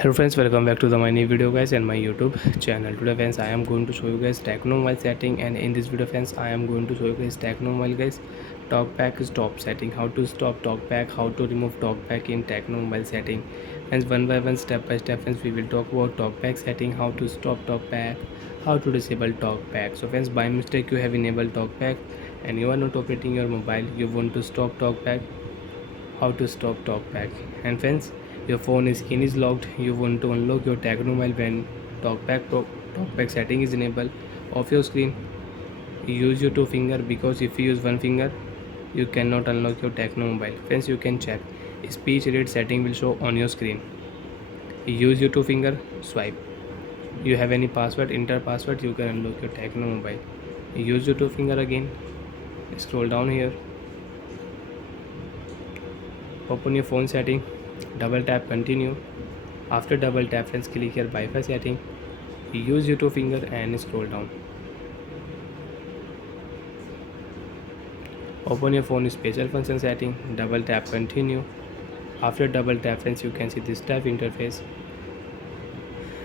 Hello friends, welcome back to my new video guys and my YouTube channel. Today friends, I am going to show you guys tecno mobile setting, and in this video friends, I am going to show you guys tecno mobile guys talkback stop setting, how to stop talkback, how to remove talkback in tecno mobile setting. Friends, one by one, step by step friends, we will talk about talkback setting, how to stop talkback, how to disable talkback. So friends, by mistake you have enabled talkback and you are not operating your mobile, you want to stop talkback, how to stop talkback. And friends, your phone screen is locked, you want to unlock your tecno mobile when talkback setting is enabled. Off your screen, use your two finger, because if you use one finger you cannot unlock your tecno mobile. Friends, you can check, speech rate setting will show on your screen. Use your two finger, swipe. You have any password, enter password, you can unlock your tecno mobile. Use your two finger again, scroll down here, open your phone setting, double tap continue. After double tap friends, click here Wi-Fi setting, use your two finger and scroll down. Open your phone special function setting, double tap continue. After double tap friends, you can see this type interface.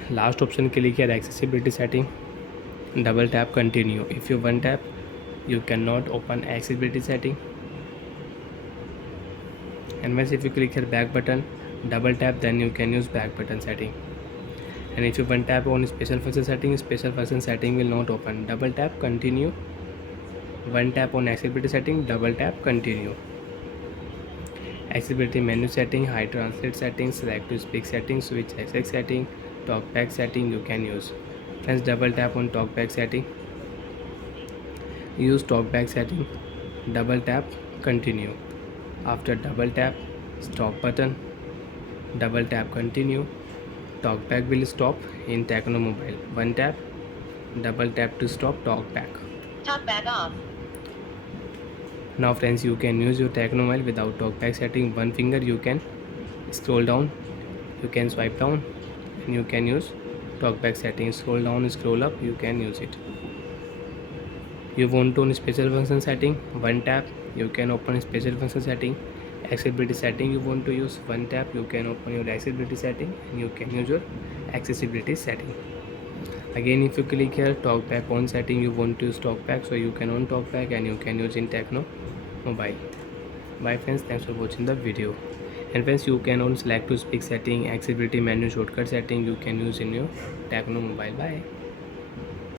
Last option, click here accessibility setting, double tap continue. If you one tap, you cannot open accessibility setting. And once if you click here back button, double tap, then you can use back button setting. And if you one tap on special function setting will not open. Double tap continue. One tap on accessibility setting, double tap continue. Accessibility menu setting, high translate settings, select to speak settings, switch XX setting, talkback setting you can use. Friends, double tap on talkback setting, use talkback setting, double tap continue. After double tap, stop button, double tap continue. Talkback will stop in tecno mobile. One tap, double tap to stop talkback. Talkback off. Now friends, you can use your tecno mobile without talkback setting. One finger you can scroll down, you can swipe down, and you can use talkback setting. Scroll down, scroll up, you can use it. You want to on special function setting, one tap you can open special function setting. Accessibility setting you want to use, one tap you can open your accessibility setting and you can use your accessibility setting. Again, if you click here talkback on setting, you want to use talkback, so you can on talkback and you can use in tecno mobile. Bye friends, thanks for watching the video. And friends, you can on select to speak setting, accessibility menu shortcut setting you can use in your tecno mobile. Bye.